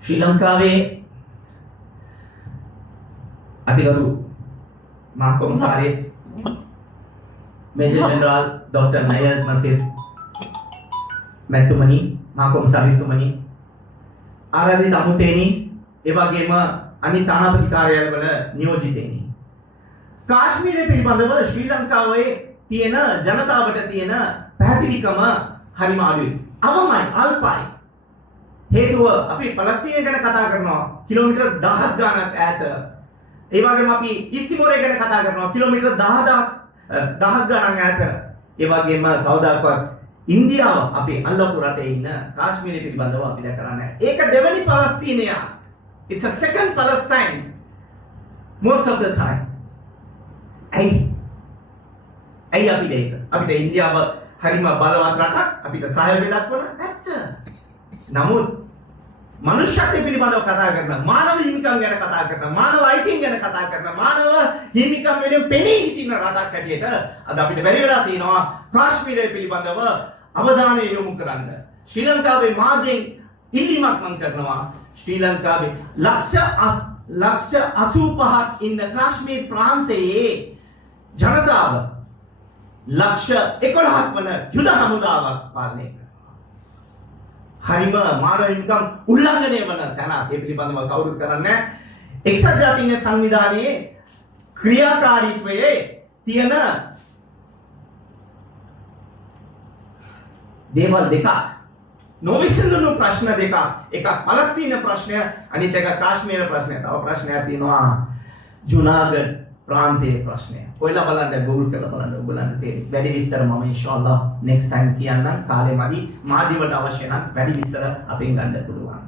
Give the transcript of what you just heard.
ශ්‍රී ලංකාවේ අධිකරු මහා කොමසාරිස් major general doctor නයල් මසිස් මැතිතුමනි මහා කොමසාරිස්තුමනි ආරාධිත අමුතේනි ඒ වගේම අනිත් තානාපති කාර්යාලවල නියෝජිතයිනි කාශ්මීරය පිළිබඳව ශ්‍රී ලංකාවේ තියෙන ජනතාවට තියෙන පැහැදිලිකම හරිම අඩුයි. අවමයි අල්පයි. හේතුව අපි පලස්තීනය ගැන කතා කරනවා කිලෝමීටර් 1000 ගණනක් ඈත. ඒ වගේම අපි ඉස්තිමෝරය ගැන කතා කරනවා කිලෝමීටර් 10000 ගණන් ඈත. ඒ වගේම කවදාකවත් ඉන්දියාව අපි අල්ලපු රටේ ඉන්න කාශ්මීරය පිළිබඳව අපි දැකලා නැහැ. ඒක දෙවෙනි පලස්තීනය. It's a second Palestine most of the time. ඇයි අපිට ඉන්දියාව හරිම බලවත් රටක් අපිට සහයෝගය දක්වන ඇත්ත. නමුත් මනුෂ්‍යත්වය පිළිබඳව කතා කරන මානව හිමිකම් ගැන කතා කරන මානව අයිතීන් ගැන කතා කරන මානව හිමිකම් වෙනුවෙන් පෙනී සිටින රටක් හැටියට අද අපිට බැරි වෙලා තියෙනවා කාශ්මීරය පිළිබඳව අවධානය යොමු කරන්න. ශ්‍රී ලංකාවේ මාධ්‍යෙන් ඉල්ලීමක් මම කරනවා ශ්‍රී ලංකාවේ ලක්ෂ 85ක් ඉන්න කාශ්මීර ප්‍රාන්තයේ ජනතාව ලක්ෂ 11ක් වන යුද හමුදාවක් පාලනය කරනවා. හරිම මානව හිමිකම් උල්ලංඝනය වන තැනක්. ඒ පිළිබඳව කවුරුත් කරන්නේ එක්සත් ජාතීන්ගේ සංවිධානයේ ක්‍රියාකාරීත්වයේ තියෙන දේවල් දෙකක්. නොවිසඳුණු ප්‍රශ්න දෙකක්. එකක් පලස්තීන ප්‍රශ්නය, අනිත් එක කාශ්මීර ප්‍රශ්නය. තව ප්‍රශ්නයක් තියෙනවා ජුනාගඩ් ප්‍රාන්තයේ ප්‍රශ්නය. ඔයලා බලන්න Google කරලා බලන්න ඔයගලන්ට තේරෙයි. වැඩි විස්තර මම ඉන්ෂාල්ලා next time කියන්නම්. කාලෙ මදි. මාධ්‍යවලට අවශ්‍ය නම් වැඩි විස්තර අපෙන් ගන්න පුළුවන්.